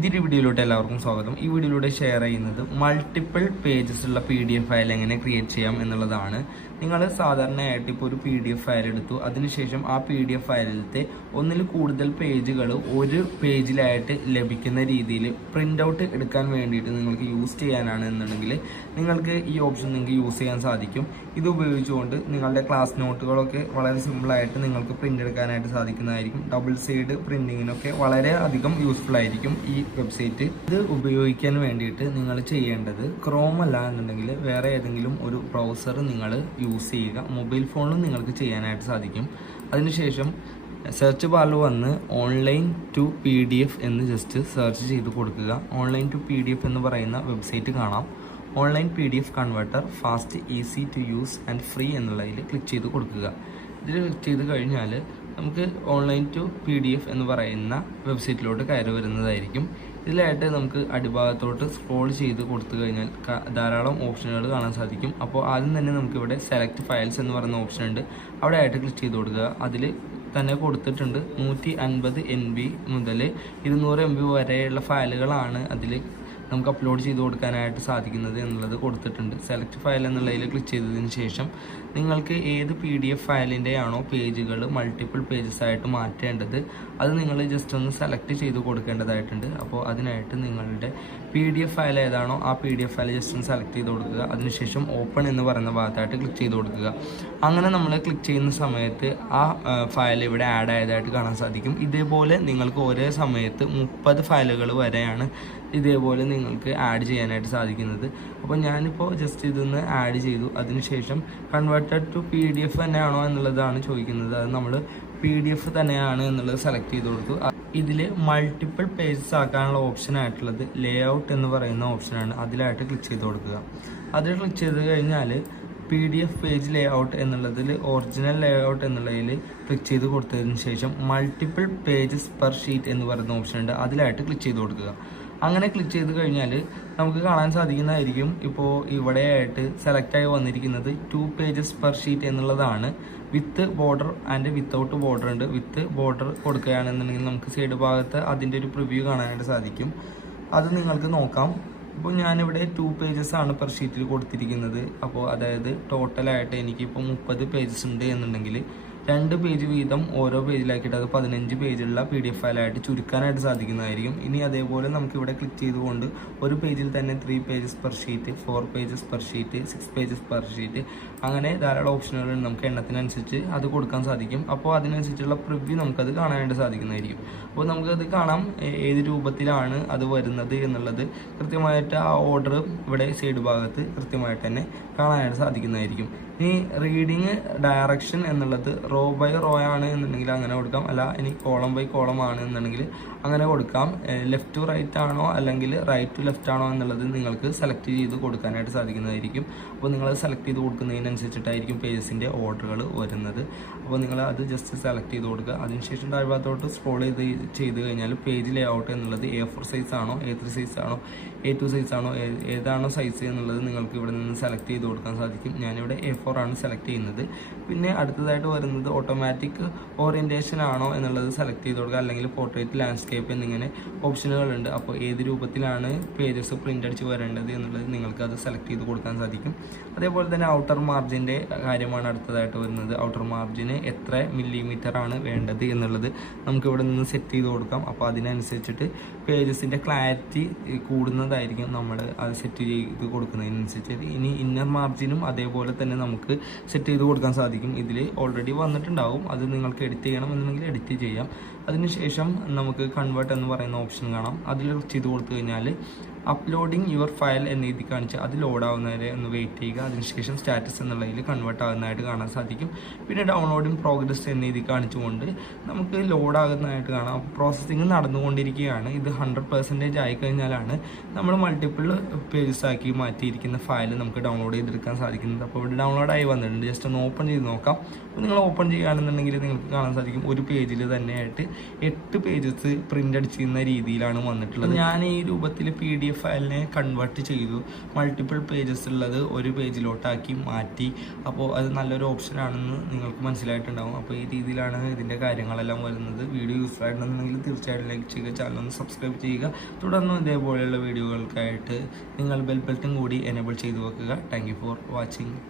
പുതിയൊരു വീഡിയോയിലോട്ട് എല്ലാവർക്കും സ്വാഗതം. ഈ വീഡിയോയിലൂടെ ഷെയർ ചെയ്യുന്നത് മൾട്ടിപ്പിൾ പേജസ് ഉള്ള പി ഡി എഫ് ഫയൽ എങ്ങനെ ക്രിയേറ്റ് ചെയ്യാം എന്നുള്ളതാണ്. നിങ്ങൾ സാധാരണയായിട്ട് ഇപ്പോൾ ഒരു പി ഡി എഫ് ഫയൽ എടുത്തു. അതിനുശേഷം ആ പി ഡി എഫ് ഫയലിലത്തെ ഒന്നിൽ കൂടുതൽ പേജുകൾ ഒരു പേജിലായിട്ട് ലഭിക്കുന്ന രീതിയിൽ പ്രിന്റ് ഔട്ട് എടുക്കാൻ വേണ്ടിയിട്ട് നിങ്ങൾക്ക് യൂസ് ചെയ്യാനാണ് എന്നുണ്ടെങ്കിൽ നിങ്ങൾക്ക് ഈ ഓപ്ഷൻ നിങ്ങൾക്ക് യൂസ് ചെയ്യാൻ സാധിക്കും. ഇത് ഉപയോഗിച്ചുകൊണ്ട് നിങ്ങളുടെ ക്ലാസ് നോട്ടുകളൊക്കെ വളരെ സിമ്പിളായിട്ട് നിങ്ങൾക്ക് പ്രിന്റ് എടുക്കാനായിട്ട് സാധിക്കുന്നതായിരിക്കും. ഡബിൾ സൈഡ് പ്രിന്റിങ്ങിനൊക്കെ വളരെ അധികം യൂസ്ഫുൾ ആയിരിക്കും ഈ വെബ്സൈറ്റ് ഇത് ഉപയോഗിക്കാൻ വേണ്ടിയിട്ട് നിങ്ങൾ ചെയ്യേണ്ടത് ക്രോം അല്ല എന്നുണ്ടെങ്കിൽ വേറെ ഏതെങ്കിലും ഒരു ബ്രൗസർ നിങ്ങൾ യൂസ് ചെയ്യുക. മൊബൈൽ ഫോണിലും നിങ്ങൾക്ക് ചെയ്യാനായിട്ട് സാധിക്കും. അതിനുശേഷം സെർച്ച് ബാറിൽ വന്ന് online to P D F എന്ന് ജസ്റ്റ് സെർച്ച് ചെയ്ത് കൊടുക്കുക. Online to P D F എന്ന് പറയുന്ന വെബ്സൈറ്റ് കാണാം. Online P D F converter fast easy to use and free എന്നുള്ളതിൽ ക്ലിക്ക് ചെയ്ത് കൊടുക്കുക. ഇതിൽ ക്ലിക്ക് ചെയ്ത് കഴിഞ്ഞാൽ നമുക്ക് online to P D F എന്ന് പറയുന്ന വെബ്സൈറ്റിലോട്ട് കയറി വരുന്നതായിരിക്കും. ഇതിലായിട്ട് നമുക്ക് അടിഭാഗത്തോട്ട് സ്ക്രോൾ ചെയ്ത് കൊടുത്തു കഴിഞ്ഞാൽ ധാരാളം ഓപ്ഷനുകൾ കാണാൻ സാധിക്കും. അപ്പോൾ ആദ്യം തന്നെ നമുക്കിവിടെ സെലക്ട് ഫയൽസ് എന്ന് പറയുന്ന ഓപ്ഷൻ ഉണ്ട്. അവിടെ ആയിട്ട് ക്ലിക്ക് ചെയ്ത് കൊടുക്കുക. അതിൽ തന്നെ കൊടുത്തിട്ടുണ്ട് നൂറ്റി അൻപത് എൻ ബി മുതൽ ഇരുന്നൂറ് എം ബി വരെയുള്ള ഫയലുകളാണ് അതിൽ നമുക്ക് അപ്ലോഡ് ചെയ്ത് കൊടുക്കാനായിട്ട് സാധിക്കുന്നത് എന്നുള്ളത് കൊടുത്തിട്ടുണ്ട്. സെലക്ട് ഫയൽ എന്നുള്ളതിൽ ക്ലിക്ക് ചെയ്തതിന് ശേഷം നിങ്ങൾക്ക് ഏത് പി ഡി എഫ് ഫയലിന്റെ ആണോ പേജുകൾ മൾട്ടിപ്പിൾ പേജസ് ആയിട്ട് മാറ്റേണ്ടത് അത് നിങ്ങൾ ജസ്റ്റ് ഒന്ന് സെലക്ട് ചെയ്ത് കൊടുക്കേണ്ടതായിട്ടുണ്ട്. അപ്പോൾ അതിനായിട്ട് നിങ്ങളുടെ പി ഡി എഫ് ഫയൽ ഏതാണോ ആ P D F file just ഒന്ന് സെലക്ട് ചെയ്ത് കൊടുക്കുക. അതിനുശേഷം ഓപ്പൺ എന്ന് പറയുന്ന ഭാഗത്തായിട്ട് ക്ലിക്ക് ചെയ്ത് കൊടുക്കുക. അങ്ങനെ നമ്മൾ ക്ലിക്ക് ചെയ്യുന്ന സമയത്ത് ആ ഫയൽ ഇവിടെ ആഡ് ആയതായിട്ട് കാണാൻ സാധിക്കും. ഇതേപോലെ നിങ്ങൾക്ക് ഒരേ സമയത്ത് മുപ്പത് ഫയലുകൾ വരെയാണ് ഇതേപോലെ നിങ്ങൾക്ക് ആഡ് ചെയ്യാനായിട്ട് സാധിക്കുന്നത്. അപ്പോൾ ഞാനിപ്പോൾ ജസ്റ്റ് ഇതൊന്ന് ആഡ് ചെയ്തു. അതിനുശേഷം converted to P D F തന്നെയാണോ എന്നുള്ളതാണ് ചോദിക്കുന്നത്. അത് നമ്മൾ പി ഡി എഫ് തന്നെയാണ് എന്നുള്ളത് സെലക്ട് ചെയ്ത് കൊടുത്തു. ഇതിൽ മൾട്ടിപ്പിൾ പേജസ് ആക്കാനുള്ള ഓപ്ഷൻ ആയിട്ടുള്ളത് ലേ ഔട്ട് എന്ന് പറയുന്ന ഓപ്ഷനാണ് അതിലായിട്ട് ക്ലിക്ക് ചെയ്ത് കൊടുക്കുക. അതിൽ ക്ലിക്ക് ചെയ്ത് കഴിഞ്ഞാൽ P D F page layout എന്നുള്ളതിൽ ഒറിജിനൽ ലേ ഔട്ട് എന്നുള്ളതിൽ ക്ലിക്ക് ചെയ്ത് കൊടുത്തതിന് ശേഷം മൾട്ടിപ്പിൾ പേജസ് പെർ ഷീറ്റ് എന്ന് പറയുന്ന ഓപ്ഷൻ ഉണ്ട്. അതിലായിട്ട് ക്ലിക്ക് ചെയ്ത് കൊടുക്കുക. അങ്ങനെ ക്ലിക്ക് ചെയ്ത് കഴിഞ്ഞാൽ നമുക്ക് കാണാൻ സാധിക്കുന്നതായിരിക്കും ഇപ്പോൾ ഇവിടെയായിട്ട് സെലക്ട് ആയി വന്നിരിക്കുന്നത് ടു പേജസ് പെർ ഷീറ്റ് എന്നുള്ളതാണ്. With border and without border ഉണ്ട്. വിത്ത് ബോർഡർ കൊടുക്കുകയാണെന്നുണ്ടെങ്കിൽ നമുക്ക് സൈഡ് ഭാഗത്ത് അതിന്റെ ഒരു പ്രിവ്യൂ കാണാനായിട്ട് സാധിക്കും. അത് നിങ്ങൾക്ക് നോക്കാം. ഇപ്പോൾ ഞാനിവിടെ ടു പേജസ് ആണ് പെർ ഷീറ്റിൽ കൊടുത്തിരിക്കുന്നത്. അപ്പോൾ അതായത് ടോട്ടലായിട്ട് എനിക്കിപ്പോൾ മുപ്പത് പേജസ് ഉണ്ട് എന്നുണ്ടെങ്കിൽ രണ്ട് പേജ് വീതം ഓരോ പേജിലാക്കിയിട്ട് അത് പതിനഞ്ച് പേജുള്ള പി ഡി എഫ് ഫയലായിട്ട് ചുരുക്കാനായിട്ട് സാധിക്കുന്നതായിരിക്കും. ഇനി അതേപോലെ നമുക്ക് ഇവിടെ ക്ലിക്ക് ചെയ്തുകൊണ്ട് ഒരു പേജിൽ തന്നെ three pages per sheet four pages per sheet six pages per sheet അങ്ങനെ ധാരാളം ഓപ്ഷനുകൾ നമുക്ക് എണ്ണത്തിനനുസരിച്ച് അത് കൊടുക്കാൻ സാധിക്കും. അപ്പോൾ അതിനനുസരിച്ചുള്ള പ്രിവ്യൂ നമുക്കത് കാണാനായിട്ട് സാധിക്കുന്നതായിരിക്കും. അപ്പോൾ നമുക്കത് കാണാം ഏത് രൂപത്തിലാണ് അത് വരുന്നത് എന്നുള്ളത്. കൃത്യമായിട്ട് ആ ഓർഡർ ഇവിടെ സൈഡ് ഭാഗത്ത് കൃത്യമായിട്ട് തന്നെ കാണാനായിട്ട് സാധിക്കുന്നതായിരിക്കും. ഇനി റീഡിങ് ഡയറക്ഷൻ എന്നുള്ളത് റോ ബൈ റോ ആണ് എന്നുണ്ടെങ്കിൽ അങ്ങനെ കൊടുക്കാം. അല്ല ഇനി കോളം ബൈ കോളം ആണ് എന്നുണ്ടെങ്കിൽ അങ്ങനെ കൊടുക്കാം. ലെഫ്റ്റ് ടു റൈറ്റ് ആണോ അല്ലെങ്കിൽ റൈറ്റ് ടു ലെഫ്റ്റ് ആണോ എന്നുള്ളത് നിങ്ങൾക്ക് സെലക്ട് ചെയ്ത് കൊടുക്കാനായിട്ട് സാധിക്കുന്നതായിരിക്കും. അപ്പോൾ നിങ്ങൾ സെലക്ട് ചെയ്ത് കൊടുക്കുന്നതിനനുസരിച്ചിട്ടായിരിക്കും പേജസിന്റെ ഓർഡറുകൾ വരുന്നത്. അപ്പോൾ നിങ്ങൾ അത് ജസ്റ്റ് സെലക്ട് ചെയ്ത് കൊടുക്കുക. അതിനുശേഷം താഴ്ഭാഗത്തോട്ട് സ്ക്രോൾ ചെയ്ത് ചെയ്ത് കഴിഞ്ഞാൽ പേജ് ലേ ഔട്ട് എന്നുള്ളത് എ ഫോർ സൈസ് ആണോ എ ത്രീ സൈസ് ആണോ എ ടു സൈസ് ആണോ ഏതാണോ സൈസ് എന്നുള്ളത് നിങ്ങൾക്ക് ഇവിടെ നിന്ന് സെലക്ട് ചെയ്ത് കൊടുക്കാൻ സാധിക്കും. ഞാനിവിടെ എ ഫോർ ആണ് സെലക്ട് ചെയ്യുന്നത്. പിന്നെ അടുത്തതായിട്ട് വരുന്നത് ഓട്ടോമാറ്റിക് ഓറിയന്റേഷൻ ആണോ എന്നുള്ളത് സെലക്ട് ചെയ്ത് കൊടുക്കുക. അല്ലെങ്കിൽ പോർട്രേറ്റ് ലാൻഡ്സ്കേപ്പ് എന്നിങ്ങനെ ഓപ്ഷനുകളുണ്ട് അപ്പോൾ ഏത് രൂപത്തിലാണ് പേജസ് പ്രിന്റ് അടിച്ച് വരേണ്ടത് എന്നുള്ളത് നിങ്ങൾക്ക് അത് സെലക്ട് ചെയ്ത് കൊടുക്കാൻ സാധിക്കും. അതേപോലെ തന്നെ ഔട്ടർ മാർജിന്റെ കാര്യമാണ് അടുത്തതായിട്ട് വരുന്നത്. ഔട്ടർ മാർജിന് എത്ര മില്ലിമീറ്റർ ആണ് വേണ്ടത് എന്നുള്ളത് നമുക്ക് ഇവിടെ നിന്ന് സെറ്റ് ചെയ്ത് കൊടുക്കാം. അപ്പോൾ അതിനനുസരിച്ചിട്ട് പേജസിന്റെ ക്ലാരിറ്റി കൂടുന്നതായിരിക്കും നമ്മൾ അത് സെറ്റ് ചെയ്ത് കൊടുക്കുന്നതിനനുസരിച്ച്. ഇനി ഇന്നർ മാർജിനും അതേപോലെ തന്നെ നമുക്ക് സെറ്റ് ചെയ്ത് കൊടുക്കാൻ സാധിക്കും. ഇതിൽ ഓൾറെഡി വന്നിട്ടുണ്ടാവും. അത് നിങ്ങൾക്ക് എഡിറ്റ് ചെയ്യണം എന്നുണ്ടെങ്കിൽ എഡിറ്റ് ചെയ്യാം. അതിനുശേഷം നമുക്ക് കൺവേർട്ട് എന്ന് പറയുന്ന ഓപ്ഷൻ കാണാം. അതിൽ ചെയ്ത് കൊടുത്തു കഴിഞ്ഞാൽ അപ്ലോഡിങ് യുവർ ഫയൽ എന്ന് എഴുതി കാണിച്ച് അത് ലോഡാവുന്നവരെ ഒന്ന് വെയിറ്റ് ചെയ്യുക. അതിനുശേഷം സ്റ്റാറ്റസ് എന്നുള്ളതിൽ കൺവേർട്ട് ആകുന്നതായിട്ട് കാണാൻ സാധിക്കും. പിന്നെ ഡൗൺലോഡിങ് പ്രോഗ്രസ് എന്ന് എഴുതി കാണിച്ചുകൊണ്ട് നമുക്ക് ലോഡാകുന്നതായിട്ട് കാണാം. പ്രോസസ്സിങ് നടന്നുകൊണ്ടിരിക്കുകയാണ്. ഇത് ഹൺഡ്രഡ് പെർസെന്റേജ് ആയിക്കഴിഞ്ഞാലാണ് നമ്മൾ മൾട്ടിപ്പിൾ പേജസ് ആക്കി മാറ്റിയിരിക്കുന്ന ഫയൽ നമുക്ക് ഡൗൺലോഡ് ചെയ്തെടുക്കാൻ സാധിക്കുന്നത്. അപ്പോൾ ഇവിടെ ഡൗൺലോഡ് ആയി വന്നിട്ടുണ്ട്. ജസ്റ്റ് ഒന്ന് ഓപ്പൺ ചെയ്ത് നോക്കാം. അപ്പോൾ നിങ്ങൾ ഓപ്പൺ ചെയ്യുകയാണെന്നുണ്ടെങ്കിൽ നിങ്ങൾക്ക് കാണാൻ സാധിക്കും. ഒരു പേജിൽ തന്നെയായിട്ട് എട്ട് പേജസ് പ്രിന്റ് അടിച്ചിരുന്ന രീതിയിലാണ് വന്നിട്ടുള്ളത്. ഞാൻ ഈ രൂപത്തിൽ പി ഡി ഫയലിനെ കൺവേർട്ട് ചെയ്തു. മൾട്ടിപ്പിൾ പേജസ് ഉള്ളത് ഒരു പേജിലോട്ടാക്കി മാറ്റി. അപ്പോൾ അത് നല്ലൊരു ഓപ്ഷൻ ആണെന്ന് നിങ്ങൾക്ക് മനസ്സിലായിട്ടുണ്ടാകും അപ്പോൾ ഈ രീതിയിലാണ് ഇതിന്റെ കാര്യങ്ങളെല്ലാം വരുന്നത്. വീഡിയോ യൂസ്ഫുൾ ആയിട്ടുണ്ടെന്നുണ്ടെങ്കിൽ തീർച്ചയായിട്ടും ലൈക്ക് ചെയ്യുക. ചാനൽ ഒന്ന് സബ്സ്ക്രൈബ് ചെയ്യുക. തുടർന്നും ഇതേപോലെയുള്ള വീഡിയോകൾക്കായിട്ട് നിങ്ങൾ ബെൽ ബട്ടൺ കൂടി എനേബിൾ ചെയ്തു വെക്കുക. Thank for watching